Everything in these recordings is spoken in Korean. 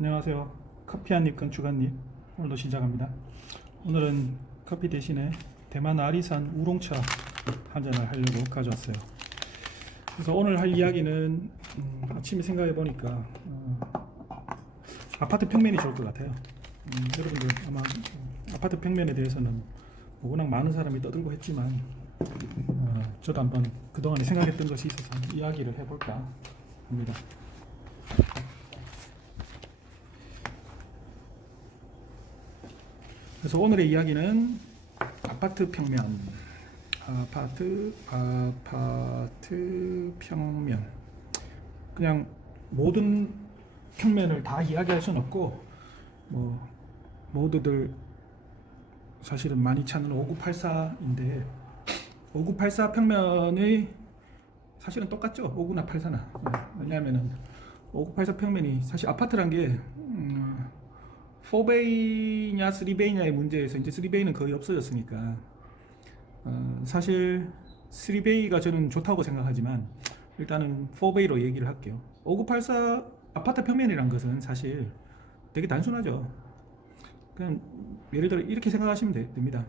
안녕하세요. 커피 한입 건축한입 오늘도 시작합니다. 오늘은 커피 대신에 대만 아리산 우롱차 한 잔을 하려고 가져왔어요. 그래서 오늘 할 이야기는 아침에 생각해 보니까 아파트 평면이 좋을 것 같아요. 여러분들 아마 아파트 평면에 대해서는 워낙 많은 사람이 떠들고 했지만 저도 한번 그동안에 생각했던 것이 있어서 이야기를 해볼까 합니다. 그래서 오늘의 이야기는 아파트 평면, 아파트 평면. 그냥 모든 평면을 다 이야기할 수는 없고, 뭐 모두들 사실은 많이 찾는 5984인데 5984 평면의 사실은 똑같죠. 59나 84나. 왜냐하면은 5984 평면이 사실 아파트란 게 4베이냐 3베이냐의 문제에서 이제 3베이는 거의 없어졌으니까 사실 3베이가 저는 좋다고 생각하지만 일단은 4베이로 얘기를 할게요. 5984 아파트 평면이란 것은 사실 되게 단순하죠. 그냥 예를 들어 이렇게 생각하시면 됩니다.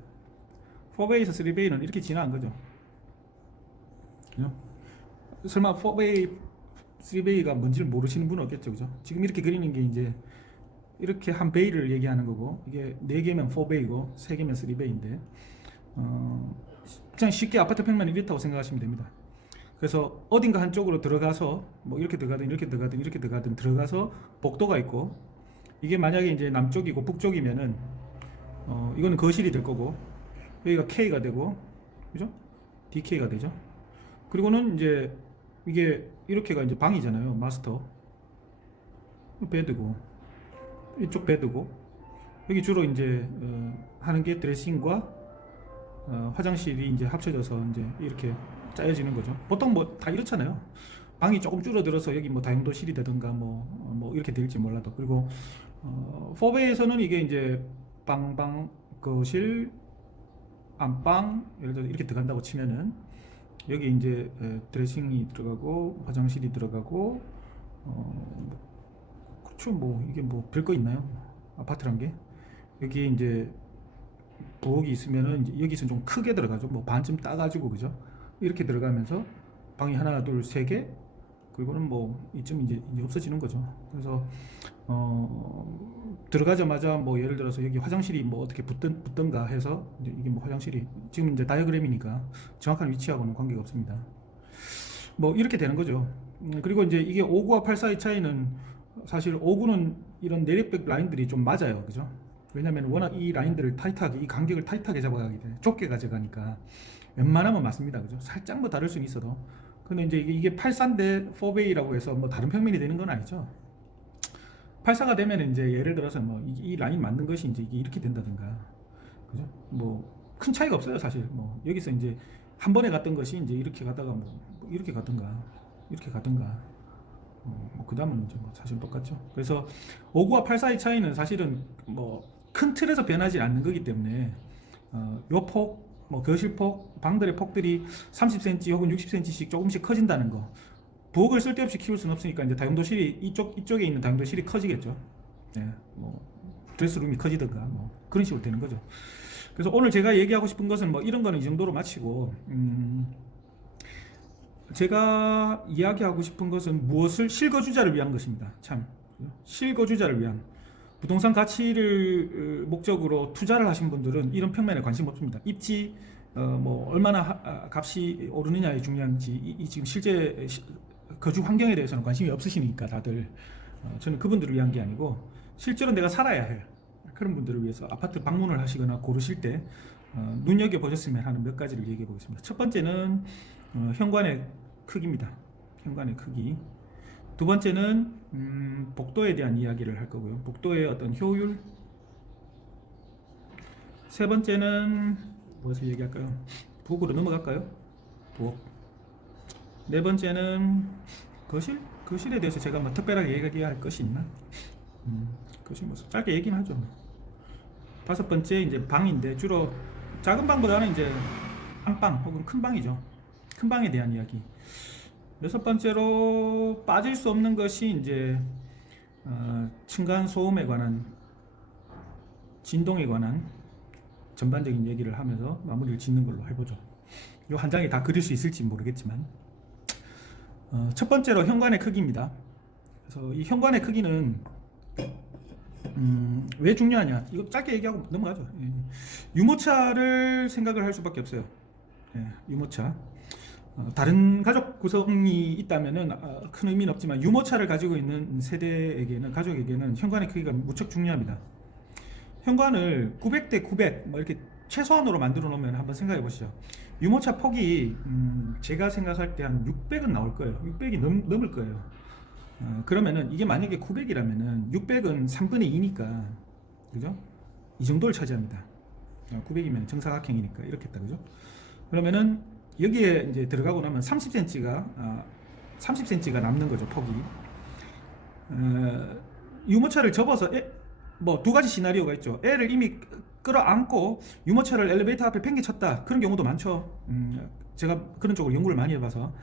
4베이에서 3베이는 이렇게 진화한 거죠. 그죠? 설마 4베이, 3베이가 뭔지를 모르시는 분은 없겠죠. 그죠? 지금 이렇게 그리는 게 이제 이렇게 한 베이를 얘기하는 거고, 이게 4개면 4베이고 3개면 3베이인데 그냥 쉽게 아파트 평면이 이렇다고 생각하시면 됩니다. 그래서 어딘가 한쪽으로 들어가서 뭐 이렇게 들어가든 이렇게 들어가든 이렇게 들어가든 들어가서 복도가 있고, 이게 만약에 이제 남쪽이고 북쪽이면은 이거는 거실이 될 거고, 여기가 K가 되고, 그죠? DK가 되죠. 그리고는 이제 이게 이렇게가 이제 방이잖아요. 마스터 베드고, 이쪽 베드고, 여기 주로 이제 하는 게 드레싱과 화장실이 이제 합쳐져서 이제 이렇게 짜여지는 거죠. 보통 뭐 다 이렇잖아요. 방이 조금 줄어들어서 여기 뭐 다용도실이 되든가 뭐 이렇게 될지 몰라도. 그리고 4베이에서는 이게 이제 방방 거실 안방 예를 들어 이렇게 들어간다고 치면은 여기 이제 드레싱이 들어가고 화장실이 들어가고 그렇죠. 뭐 이게 뭐 별거 있나요? 아파트란 게 여기 이제 부엌이 있으면은 이제 여기서 좀 크게 들어가죠. 뭐 반쯤 따가지고, 그죠? 이렇게 들어가면서 방이 하나, 둘, 세 개, 그리고는 뭐 이쯤 이제 없어지는 거죠. 그래서 들어가자마자 뭐 예를 들어서 여기 화장실이 뭐 어떻게 붙던가 해서 이제 이게 뭐 화장실이 지금 이제 다이어그램이니까 정확한 위치하고는 관계가 없습니다. 뭐 이렇게 되는 거죠. 그리고 이제 이게 59와 84의 차이는 사실 59는 이런 내리백 라인들이 좀 맞아요. 그죠? 왜냐면 워낙 이 라인들을 타이트하게, 이 간격을 타이트하게 잡아가기 때문에 좁게 가져가니까 웬만하면 맞습니다. 그죠? 살짝 뭐 다를 수는 있어도. 근데 이제 이게 84인데 4베이라고 해서 뭐 다른 평면이 되는 건 아니죠. 84가 되면 이제 예를 들어서 뭐 이 라인 맞는 것이 이제 이게 이렇게 된다든가. 그죠? 뭐 큰 차이가 없어요, 사실. 뭐 여기서 이제 한 번에 갔던 것이 이제 이렇게 가다가 뭐 이렇게 가든가 이렇게 가든가 그 다음은 이제 뭐 사실 똑같죠. 그래서 59와 84의 차이는 사실은 뭐 큰 틀에서 변하지 않는 거기 때문에 요 폭, 뭐 거실폭, 방들의 폭들이 30cm 혹은 60cm씩 조금씩 커진다는 거, 부엌을 쓸데없이 키울 수는 없으니까 이제 다용도실이 이쪽에 있는 다용도실이 커지겠죠. 네, 뭐 드레스룸이 커지든가 뭐 그런 식으로 되는 거죠. 그래서 오늘 제가 얘기하고 싶은 것은 뭐 이런 거는 이 정도로 마치고, 제가 이야기하고 싶은 것은 무엇을 실거주자를 위한 것입니다. 참 실거주자를 위한, 부동산 가치를 목적으로 투자를 하신 분들은 이런 평면에 관심 없습니다. 입지 뭐 얼마나 값이 오르느냐에 중요한지 이 지금 실제 거주 환경에 대해서는 관심이 없으시니까 다들 저는 그분들을 위한 게 아니고 실제로 내가 살아야 할 그런 분들을 위해서 아파트 방문을 하시거나 고르실 때 눈여겨보셨으면 하는 몇 가지를 얘기해 보겠습니다. 첫 번째는 현관의 크기입니다. 현관의 크기. 두 번째는 복도에 대한 이야기를 할 거고요. 복도의 어떤 효율. 세 번째는 무엇을 얘기할까요? 부엌으로 넘어갈까요? 부엌. 네 번째는 거실? 거실에 대해서 제가 뭐 특별하게 얘기할 것이 있나? 거실 뭐 짧게 얘기는 하죠. 다섯 번째 이제 방인데 주로 작은 방보다는 이제 안방 혹은 큰 방이죠. 큰 방에 대한 이야기. 여섯 번째로 빠질 수 없는 것이 이제 층간 소음에 관한, 진동에 관한 전반적인 얘기를 하면서 마무리를 짓는 걸로 해보죠. 이 한 장에 다 그릴 수 있을지 모르겠지만, 첫 번째로 현관의 크기입니다. 그래서 이 현관의 크기는 왜 중요하냐, 이거 짧게 얘기하고 넘어가죠. 유모차를 생각을 할 수밖에 없어요. 유모차. 다른 가족 구성이 있다면은 큰 의미는 없지만, 유모차를 가지고 있는 세대에게는, 가족에게는 현관의 크기가 무척 중요합니다. 현관을 900대 900 뭐 이렇게 최소한으로 만들어 놓으면 한번 생각해 보시죠. 유모차 폭이 제가 생각할 때 한 600은 나올 거예요. 600이 넘을 거예요. 그러면은 이게 만약에 900이라면은 600은 3분의 2니까, 그죠? 이 정도를 차지합니다. 900이면 정사각형이니까 이렇게 했다, 그죠? 그러면은 여기에 이제 들어가고 나면 30cm가 남는 거죠, 폭이. 유모차를 접어서 뭐 두 가지 시나리오가 있죠. 애를 이미 끌어안고 유모차를 엘리베이터 앞에 팽개쳤다, 그런 경우도 많죠. 제가 그런 쪽으로 연구를 많이 해봐서.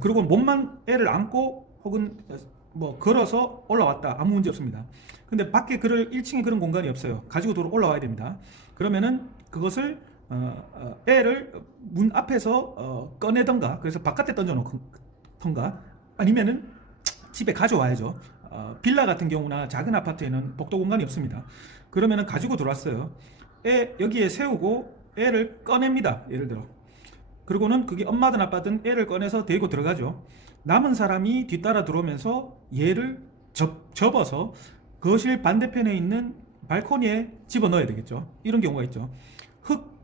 그리고 몸만 애를 안고 혹은 뭐 걸어서 올라왔다, 아무 문제 없습니다. 근데 밖에 1층에 그런 공간이 없어요. 가지고 올라와야 됩니다. 그러면은 그것을 애를 문 앞에서 꺼내던가, 그래서 바깥에 던져 놓던가, 아니면은 집에 가져와야죠. 빌라 같은 경우나 작은 아파트에는 복도 공간이 없습니다. 그러면은 가지고 들어왔어요. 애 여기에 세우고 애를 꺼냅니다, 예를 들어. 그리고는 그게 엄마든 아빠든 애를 꺼내서 데리고 들어가죠. 남은 사람이 뒤따라 들어오면서 얘를 접어서 거실 반대편에 있는 발코니에 집어넣어야 되겠죠. 이런 경우가 있죠.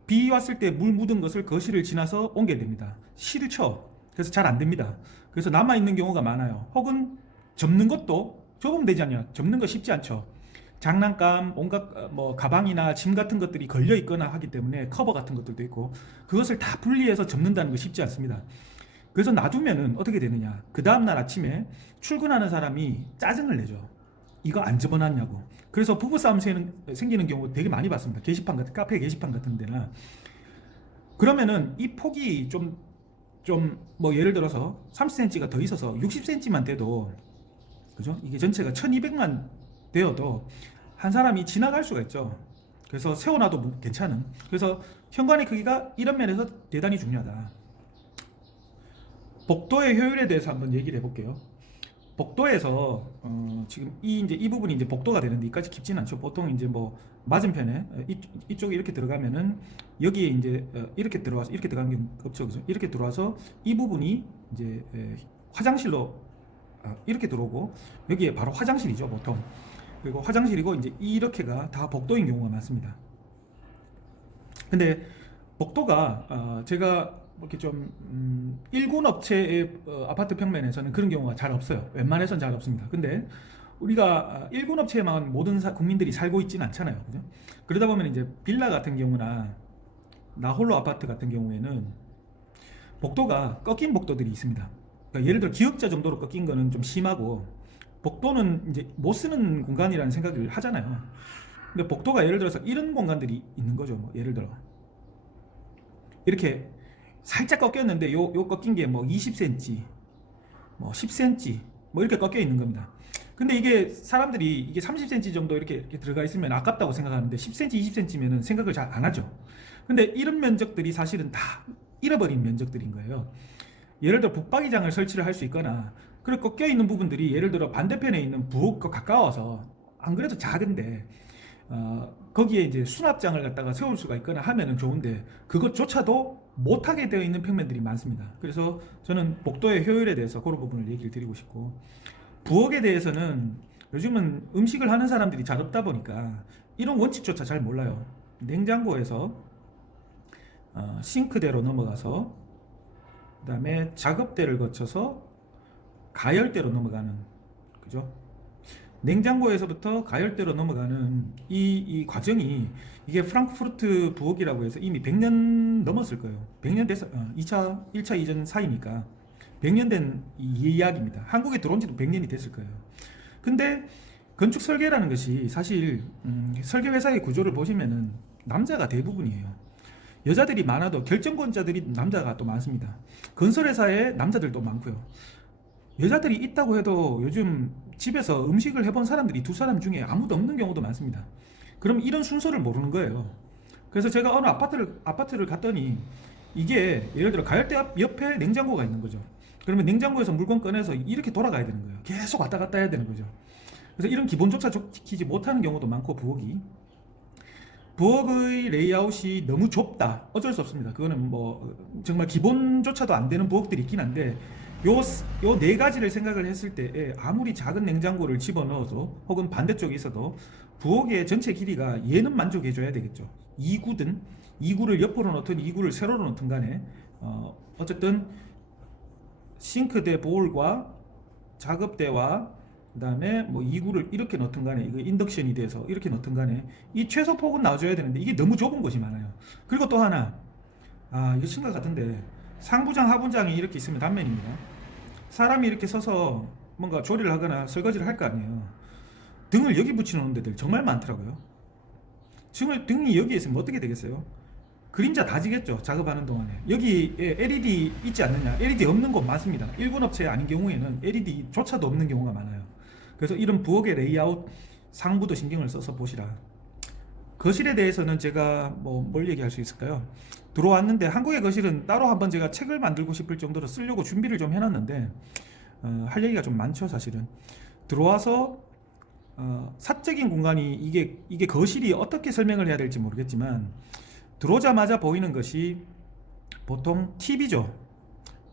비 왔을 때 물 묻은 것을 거실을 지나서 옮겨야 됩니다. 싫죠. 그래서 잘 안 됩니다. 그래서 남아있는 경우가 많아요. 혹은 접는 것도 접으면 되지 않냐. 접는 거 쉽지 않죠. 장난감, 온갖 뭐 가방이나 짐 같은 것들이 걸려 있거나 하기 때문에 커버 같은 것들도 있고, 그것을 다 분리해서 접는다는 거 쉽지 않습니다. 그래서 놔두면은 어떻게 되느냐, 그 다음날 아침에 출근하는 사람이 짜증을 내죠. 이거 안 집어놨냐고. 그래서 부부싸움 생기는 경우 되게 많이 봤습니다. 게시판 같은, 카페 게시판 같은 데나. 그러면은 이 폭이 좀 뭐 예를 들어서 30cm가 더 있어서 60cm만 돼도, 그죠? 이게 전체가 1200만 되어도 한 사람이 지나갈 수가 있죠. 그래서 세워놔도 괜찮은. 그래서 현관의 크기가 이런 면에서 대단히 중요하다. 복도의 효율에 대해서 한번 얘기를 해볼게요. 복도에서 지금 이 부분이 이제 복도가 되는데, 이까지 깊지는 않죠. 보통 이제 뭐 맞은편에 이쪽에 이렇게 들어가면은 여기에 이제 이렇게 들어와서, 이렇게 들어가는 게 없죠, 그죠? 이렇게 들어와서 이 부분이 이제 화장실로 이렇게 들어오고, 여기에 바로 화장실이죠, 보통. 그리고 화장실이고 이제 이렇게가 다 복도인 경우가 많습니다. 근데 복도가 제가 이렇게 좀 일군 업체의 아파트 평면에서는 그런 경우가 잘 없어요. 웬만해서는 잘 없습니다. 근데 우리가 일군 업체에만 모든 국민들이 살고 있지는 않잖아요, 그죠? 그러다 보면 이제 빌라 같은 경우나 나홀로 아파트 같은 경우에는 복도가 꺾인 복도들이 있습니다. 그러니까 예를 들어 기역자 정도로 꺾인 거는 좀 심하고, 복도는 이제 못 쓰는 공간이라는 생각을 하잖아요. 근데 복도가 예를 들어서 이런 공간들이 있는 거죠. 뭐 예를 들어 이렇게 살짝 꺾였는데 요 꺾인 게 뭐 20cm, 뭐 10cm, 뭐 이렇게 꺾여 있는 겁니다. 근데 이게 사람들이 이게 30cm 정도 이렇게 들어가 있으면 아깝다고 생각하는데, 10cm, 20cm면은 생각을 잘 안 하죠. 근데 이런 면적들이 사실은 다 잃어버린 면적들인 거예요. 예를 들어 붙박이장을 설치를 할 수 있거나, 그리고 꺾여 있는 부분들이 예를 들어 반대편에 있는 부엌과 가까워서 안 그래도 작은데 거기에 이제 수납장을 갖다가 세울 수가 있거나 하면은 좋은데, 그것조차도 못하게 되어 있는 평면들이 많습니다. 그래서 저는 복도의 효율에 대해서 그런 부분을 얘기를 드리고 싶고, 부엌에 대해서는 요즘은 음식을 하는 사람들이 잘 없다 보니까 이런 원칙조차 잘 몰라요. 냉장고에서 싱크대로 넘어가서, 그 다음에 작업대를 거쳐서 가열대로 넘어가는, 그죠? 냉장고에서부터 가열대로 넘어가는 이 과정이, 이게 프랑크푸르트 부엌이라고 해서 이미 100년 넘었을 거예요. 100년 돼서 1차 이전 사이니까 100년 된 이야기입니다. 한국에 들어온 지도 100년이 됐을 거예요. 근데 건축 설계라는 것이 사실 설계 회사의 구조를 보시면은 남자가 대부분이에요. 여자들이 많아도 결정권자들이 남자가 또 많습니다. 건설회사에 남자들도 많고요. 여자들이 있다고 해도 요즘 집에서 음식을 해본 사람들이 두 사람 중에 아무도 없는 경우도 많습니다. 그럼 이런 순서를 모르는 거예요. 그래서 제가 어느 아파트를 갔더니 이게 예를 들어 가열대 앞 옆에 냉장고가 있는 거죠. 그러면 냉장고에서 물건 꺼내서 이렇게 돌아가야 되는 거예요. 계속 왔다 갔다 해야 되는 거죠. 그래서 이런 기본조차 지키지 못하는 경우도 많고, 부엌의 레이아웃이 너무 좁다. 어쩔 수 없습니다. 그거는 뭐 정말 기본조차도 안 되는 부엌들이 있긴 한데, 요 네 가지를 생각을 했을 때 아무리 작은 냉장고를 집어넣어도 혹은 반대쪽에 있어도 부엌의 전체 길이가 얘는 만족해 줘야 되겠죠. 2구든 2구를 옆으로 넣든 2구를 세로로 넣든 간에 어쨌든 싱크대 볼과 작업대와 그다음에 뭐 2구를 이렇게 넣든 간에, 이거 인덕션이 돼서 이렇게 넣든 간에 이 최소 폭은 나와줘야 되는데 이게 너무 좁은 것이 많아요. 그리고 또 하나, 이거 심각 같은데, 상부장 하부장이 이렇게 있으면 단면입니다. 사람이 이렇게 서서 뭔가 조리를 하거나 설거지를 할 거 아니에요. 등을 여기 붙여놓은 데들 정말 많더라고요. 등이 여기 있으면 어떻게 되겠어요? 그림자 다 지겠죠, 작업하는 동안에. 여기 LED 있지 않느냐? LED 없는 곳 많습니다. 일군 업체 아닌 경우에는 LED조차도 없는 경우가 많아요. 그래서 이런 부엌의 레이아웃 상부도 신경을 써서 보시라. 거실에 대해서는 제가 뭘 얘기할 수 있을까요? 들어왔는데, 한국의 거실은 따로 한번 제가 책을 만들고 싶을 정도로 쓰려고 준비를 좀 해놨는데, 할 얘기가 좀 많죠, 사실은. 들어와서 사적인 공간이, 이게 거실이 어떻게 설명을 해야 될지 모르겠지만, 들어오자마자 보이는 것이 보통 TV죠.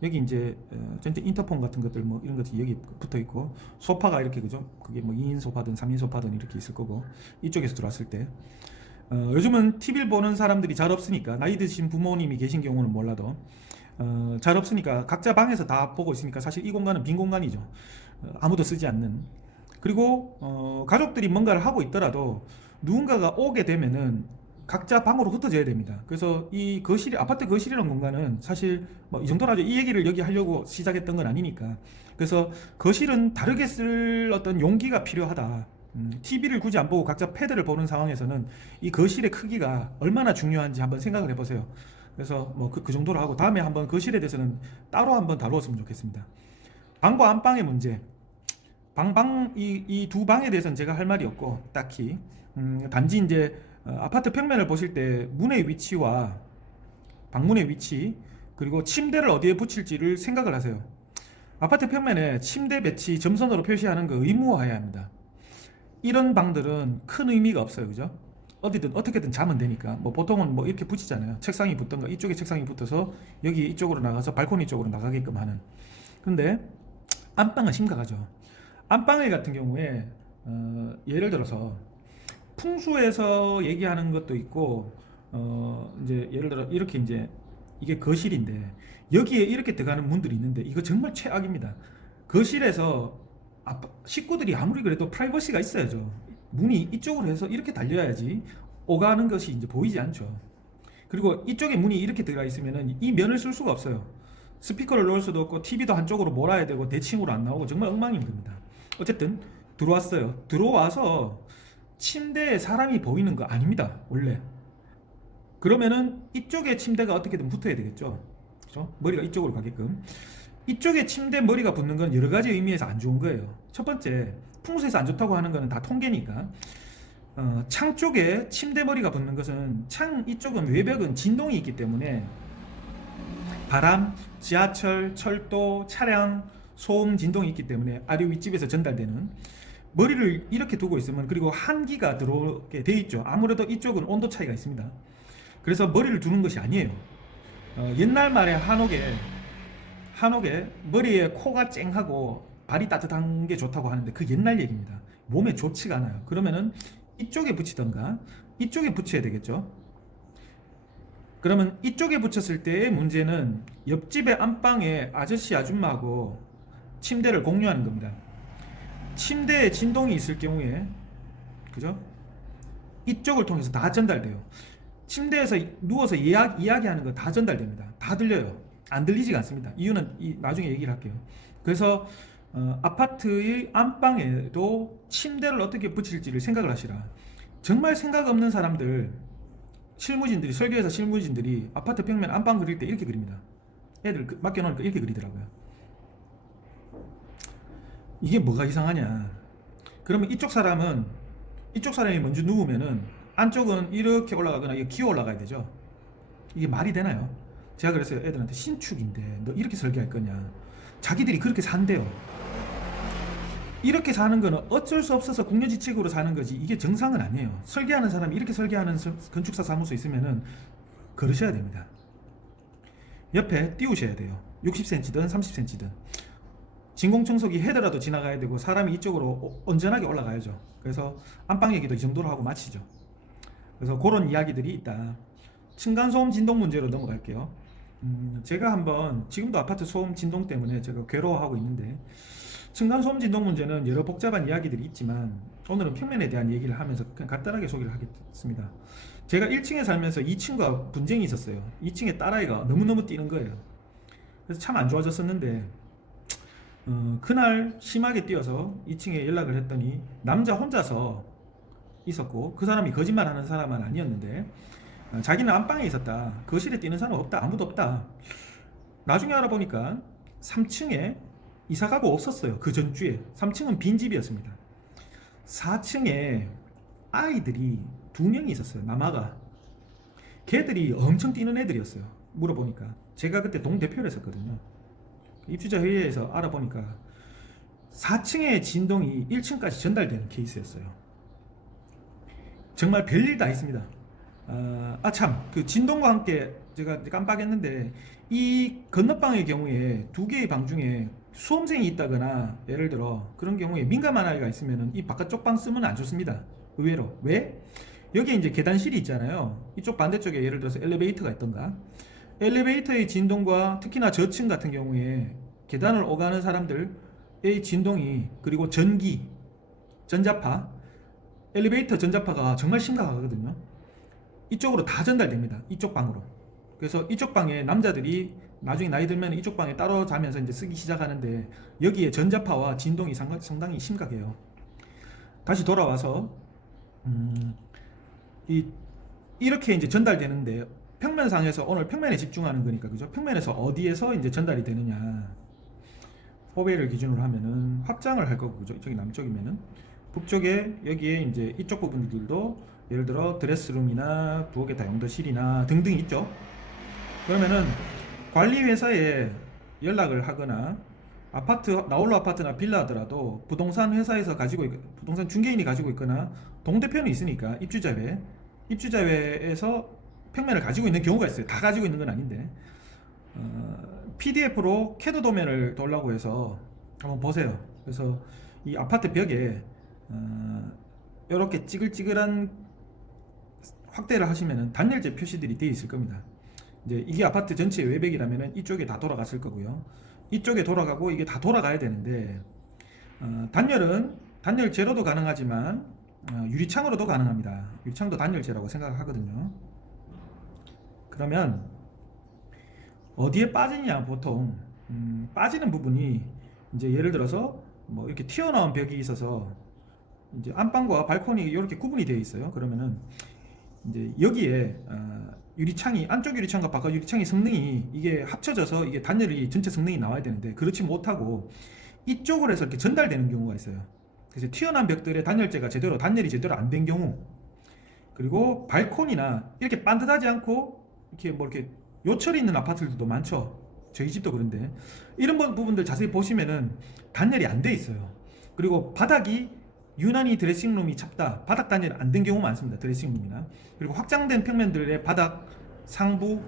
여기 이제 전체 인터폰 같은 것들 뭐 이런 것들이 여기 붙어 있고, 소파가 이렇게, 그죠? 그게 뭐 2인 소파든 3인 소파든 이렇게 있을 거고, 이쪽에서 들어왔을 때 요즘은 TV를 보는 사람들이 잘 없으니까, 나이 드신 부모님이 계신 경우는 몰라도 잘 없으니까 각자 방에서 다 보고 있으니까 사실 이 공간은 빈 공간이죠. 아무도 쓰지 않는. 그리고 가족들이 뭔가를 하고 있더라도 누군가가 오게 되면은 각자 방으로 흩어져야 됩니다. 그래서 이 거실이, 아파트 거실이라는 공간은 사실 뭐 이 정도는 하죠. 이 얘기를 여기 하려고 시작했던 건 아니니까. 그래서 거실은 다르게 쓸 어떤 용기가 필요하다. TV를 굳이 안 보고 각자 패드를 보는 상황에서는 이 거실의 크기가 얼마나 중요한지 한번 생각을 해보세요. 그래서 뭐 그 정도로 하고, 다음에 한번 거실에 대해서는 따로 한번 다루었으면 좋겠습니다. 방과 안방의 문제. 이 두 방에 대해서는 제가 할 말이 없고, 딱히 단지 이제 아파트 평면을 보실 때 문의 위치와 방문의 위치, 그리고 침대를 어디에 붙일지를 생각을 하세요. 아파트 평면에 침대 배치 점선으로 표시하는 거 의무화해야 합니다. 이런 방들은 큰 의미가 없어요, 그죠? 어디든 어떻게든 자면 되니까. 뭐 보통은 뭐 이렇게 붙이잖아요. 책상이 붙던가, 이쪽에 책상이 붙어서 여기 이쪽으로 나가서 발코니 쪽으로 나가게끔 하는. 근데 안방은 심각하죠. 안방에 같은 경우에 예를 들어서 풍수에서 얘기하는 것도 있고, 이제 예를 들어 이렇게, 이제 이게 거실인데 여기에 이렇게 들어가는 문들이 있는데, 이거 정말 최악입니다. 거실에서 식구들이 아무리 그래도 프라이버시가 있어야죠. 문이 이쪽으로 해서 이렇게 달려야지 오가는 것이 이제 보이지 않죠. 그리고 이쪽에 문이 이렇게 들어가 있으면은 이 면을 쓸 수가 없어요. 스피커를 넣을 수도 없고, TV도 한쪽으로 몰아야 되고, 대칭으로 안 나오고, 정말 엉망인 겁니다. 어쨌든 들어왔어요. 들어와서 침대에 사람이 보이는 거 아닙니다, 원래. 그러면은 이쪽에 침대가 어떻게든 붙어야 되겠죠. 그렇죠? 머리가 이쪽으로 가게끔. 이쪽에 침대 머리가 붙는 건 여러 가지 의미에서 안 좋은 거예요. 첫 번째, 풍수에서 안 좋다고 하는 거는 다 통계니까. 창 쪽에 침대 머리가 붙는 것은, 창 이쪽은 외벽은 진동이 있기 때문에 바람, 지하철, 철도, 차량, 소음, 진동이 있기 때문에 아래 윗집에서 전달되는, 머리를 이렇게 두고 있으면, 그리고 한기가 들어오게 돼 있죠. 아무래도 이쪽은 온도 차이가 있습니다. 그래서 머리를 두는 것이 아니에요. 옛날 말에 한옥에 머리에 코가 쨍하고 발이 따뜻한 게 좋다고 하는데, 그 옛날 얘기입니다. 몸에 좋지가 않아요. 그러면은 이쪽에 붙이던가 이쪽에 붙여야 되겠죠. 그러면 이쪽에 붙였을 때의 문제는 옆집의 안방에 아저씨 아줌마하고 침대를 공유하는 겁니다. 침대에 진동이 있을 경우에, 그죠? 이쪽을 통해서 다 전달돼요. 침대에서 누워서 이야기하는 거 다 전달됩니다. 다 들려요. 안 들리지가 않습니다. 이유는 나중에 얘기를 할게요. 그래서 아파트의 안방에도 침대를 어떻게 붙일지를 생각을 하시라. 정말 생각 없는 사람들, 실무진들이, 설계회사 실무진들이 아파트 평면 안방 그릴 때 이렇게 그립니다. 애들 맡겨놓으니까 이렇게 그리더라고요. 이게 뭐가 이상하냐? 그러면 이쪽 사람이 먼저 누우면은 안쪽은 이렇게 올라가거나 이게 기어 올라가야 되죠. 이게 말이 되나요? 제가 그랬어요. 애들한테 신축인데 너 이렇게 설계할 거냐? 자기들이 그렇게 산대요. 이렇게 사는 거는 어쩔 수 없어서 국려지책으로 사는 거지 이게 정상은 아니에요. 설계하는 사람이 이렇게 설계하는 건축사 사무소 있으면은 그러셔야 됩니다. 옆에 띄우셔야 돼요. 60cm든 30cm든. 진공청소기 헤더라도 지나가야 되고 사람이 이쪽으로 온전하게 올라가야죠. 그래서 안방 얘기도 이 정도로 하고 마치죠. 그래서 그런 이야기들이 있다. 층간소음 진동 문제로 넘어갈게요. 제가 한번 지금도 아파트 소음 진동 때문에 제가 괴로워하고 있는데 층간소음 진동 문제는 여러 복잡한 이야기들이 있지만 오늘은 평면에 대한 얘기를 하면서 그냥 간단하게 소개를 하겠습니다. 제가 1층에 살면서 2층과 분쟁이 있었어요. 2층에 딸아이가 너무너무 뛰는 거예요. 그래서 참 안 좋아졌었는데 그날 심하게 뛰어서 2층에 연락을 했더니 남자 혼자서 있었고 그 사람이 거짓말하는 사람은 아니었는데 자기는 안방에 있었다. 거실에 뛰는 사람 없다. 아무도 없다. 나중에 알아보니까 3층에 이사가고 없었어요. 그 전주에 3층은 빈집이었습니다. 4층에 아이들이 2명이 있었어요. 남아가 걔들이 엄청 뛰는 애들이었어요. 물어보니까 제가 그때 동대표를 했었거든요. 입주자 회의에서 알아보니까 4층의 진동이 1층까지 전달되는 케이스였어요. 정말 별일 다 있습니다. 참, 그 진동과 함께 제가 깜빡했는데 이 건너방의 경우에 2개의 방 중에 수험생이 있다거나 예를 들어 그런 경우에 민감한 아이가 있으면 이 바깥쪽 방 쓰면 안 좋습니다. 의외로. 왜? 여기에 이제 계단실이 있잖아요. 이쪽 반대쪽에 예를 들어서 엘리베이터가 있던가 엘리베이터의 진동과 특히나 저층 같은 경우에 계단을 오가는 사람들의 진동이 그리고 전기, 전자파, 엘리베이터 전자파가 정말 심각하거든요. 이쪽으로 다 전달됩니다. 이쪽 방으로. 그래서 이쪽 방에 남자들이 나중에 나이 들면 이쪽 방에 따로 자면서 이제 쓰기 시작하는데 여기에 전자파와 진동이 상당히 심각해요. 다시 돌아와서 이렇게 이제 전달되는데 평면상에서 오늘 평면에 집중하는 거니까 그죠? 평면에서 어디에서 이제 전달이 되느냐? 호배를 기준으로 하면은 확장을 할 거고 그죠? 저기 남쪽이면은 북쪽에 여기에 이제 이쪽 부분들도 예를 들어 드레스룸이나 부엌의 다용도실이나 등등 있죠. 그러면은 관리회사에 연락을 하거나 아파트 나홀로 아파트나 빌라더라도 부동산 회사에서 부동산 중개인이 가지고 있거나 동대표는 있으니까 입주자회에서 평면을 가지고 있는 경우가 있어요. 다 가지고 있는 건 아닌데 PDF로 캐드 도면을 돌라고 해서 한번 보세요. 그래서 이 아파트 벽에 이렇게 찌글찌글한 확대를 하시면은 단열재 표시들이 되어 있을 겁니다. 이제 이게 아파트 전체의 외벽이라면은 이쪽에 다 돌아갔을 거고요. 이쪽에 돌아가고 이게 다 돌아가야 되는데 단열은 단열 제로도 가능하지만 유리창으로도 가능합니다. 유리창도 단열재라고 생각하거든요. 그러면 어디에 빠지냐 보통 빠지는 부분이 이제 예를 들어서 뭐 이렇게 튀어나온 벽이 있어서 이제 안방과 발코니 이렇게 구분이 되어 있어요. 그러면은 이제 여기에 유리창이 안쪽 유리창과 바깥 유리창의 성능이 이게 합쳐져서 이게 단열이 전체 성능이 나와야 되는데 그렇지 못하고 이쪽으로 해서 이렇게 전달되는 경우가 있어요. 그래서 튀어나온 벽들의 단열이 제대로 안 된 경우 그리고 발코니나 이렇게 반듯하지 않고 이렇게 뭐 이렇게 요철이 있는 아파트들도 많죠. 저희 집도 그런데 이런 부분들 자세히 보시면은 단열이 안 돼 있어요. 그리고 바닥이 유난히 드레싱룸이 찹다. 바닥 단열 안 된 경우 많습니다. 드레싱룸이나 그리고 확장된 평면들의 바닥 상부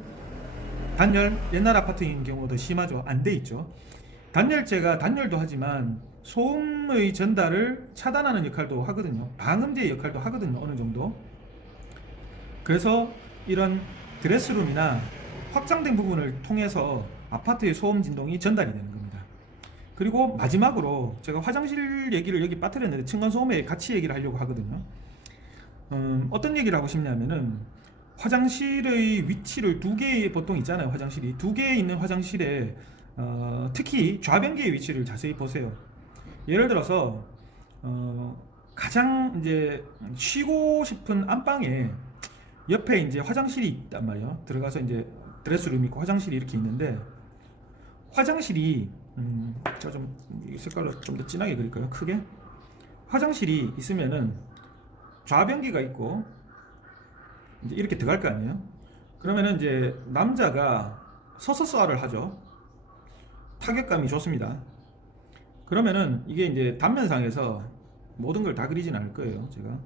단열 옛날 아파트인 경우도 심하죠. 안 돼 있죠. 단열재가 단열도 하지만 소음의 전달을 차단하는 역할도 하거든요. 방음제 역할도 하거든요. 어느 정도. 그래서 이런 드레스룸이나 확장된 부분을 통해서 아파트의 소음 진동이 전달이 되는 겁니다. 그리고 마지막으로 제가 화장실 얘기를 여기 빠뜨렸는데 층간소음에 같이 얘기를 하려고 하거든요. 어떤 얘기를 하고 싶냐면은 화장실의 위치를 2개 보통 있잖아요. 화장실이 2개 있는 화장실에 특히 좌변기의 위치를 자세히 보세요. 예를 들어서 가장 이제 쉬고 싶은 안방에 옆에 이제 화장실이 있단 말이에요. 들어가서 이제 드레스룸이 있고 화장실이 이렇게 있는데 화장실이 제가 좀 색깔을 좀 더 진하게 그릴까요? 크게. 화장실이 있으면은 좌변기가 있고 이제 이렇게 들어갈 거 아니에요? 그러면은 이제 남자가 서서 쏴를 하죠. 타격감이 좋습니다. 그러면은 이게 이제 단면상에서 모든 걸 다 그리진 않을 거예요. 제가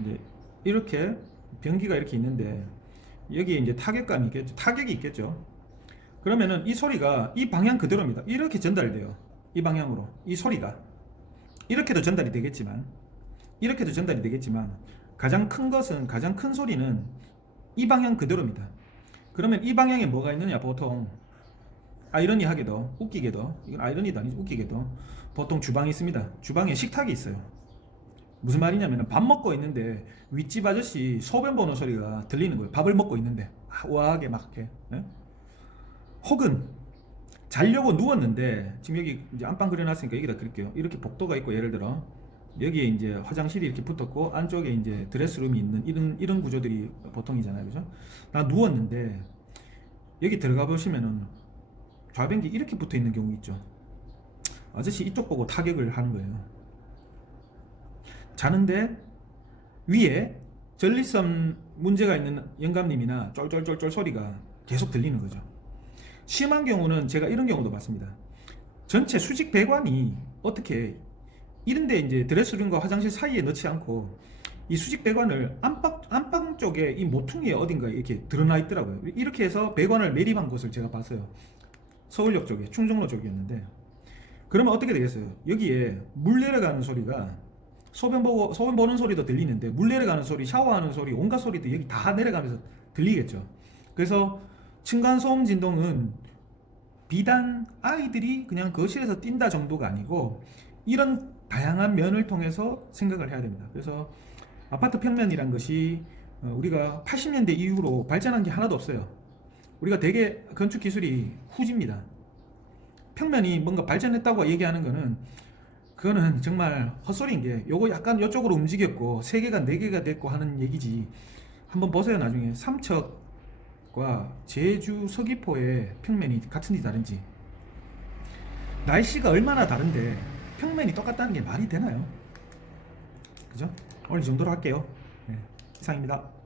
이제 이렇게 변기가 이렇게 있는데 여기에 이제 타격감이 있겠죠. 타격이 있겠죠. 그러면은 이 소리가 이 방향 그대로입니다. 이렇게 전달돼요. 이 방향으로 이 소리가 이렇게도 전달이 되겠지만 가장 큰 것은 가장 큰 소리는 이 방향 그대로입니다. 그러면 이 방향에 뭐가 있느냐? 보통 아이러니하게도 웃기게도 이건 아이러니도 아니죠. 웃기게도 보통 주방이 있습니다. 주방에 식탁이 있어요. 무슨 말이냐면 밥 먹고 있는데 윗집 아저씨 소변 보는 소리가 들리는 거예요. 밥을 먹고 있는데 우아하게 막 이렇게. 예? 혹은 자려고 누웠는데 지금 여기 이제 안방 그려놨으니까 여기다 그릴게요. 이렇게 복도가 있고 예를 들어 여기에 이제 화장실이 이렇게 붙었고 안쪽에 이제 드레스룸이 있는 이런 구조들이 보통이잖아요, 그죠? 나 누웠는데 여기 들어가 보시면은 좌변기 이렇게 붙어 있는 경우 있죠. 아저씨 이쪽 보고 타격을 하는 거예요. 자는데 위에 전리선 문제가 있는 영감님이나 쫄쫄쫄쫄 소리가 계속 들리는 거죠. 심한 경우는 제가 이런 경우도 봤습니다. 전체 수직 배관이 어떻게 이런데 이제 드레스룸과 화장실 사이에 넣지 않고 이 수직 배관을 안방 쪽에 이 모퉁이에 어딘가에 이렇게 드러나 있더라고요. 이렇게 해서 배관을 매립한 것을 제가 봤어요. 서울역 쪽에 충정로 쪽이었는데 그러면 어떻게 되겠어요? 여기에 물 내려가는 소리가 소변 보는 소리도 들리는데 물 내려가는 소리, 샤워하는 소리, 온갖 소리도 여기 다 내려가면서 들리겠죠. 그래서 층간소음 진동은 비단 아이들이 그냥 거실에서 뛴다 정도가 아니고 이런 다양한 면을 통해서 생각을 해야 됩니다. 그래서 아파트 평면이란 것이 우리가 80년대 이후로 발전한 게 하나도 없어요. 우리가 되게 건축 기술이 후지입니다. 평면이 뭔가 발전했다고 얘기하는 거는 그거는 정말 헛소리인 게 요거 약간 이쪽으로 움직였고 3개가 4개가 됐고 하는 얘기지. 한번 보세요. 나중에 삼척과 제주 서귀포의 평면이 같은지 다른지. 날씨가 얼마나 다른데 평면이 똑같다는 게 말이 되나요? 그죠? 오늘 이 정도로 할게요. 네, 이상입니다.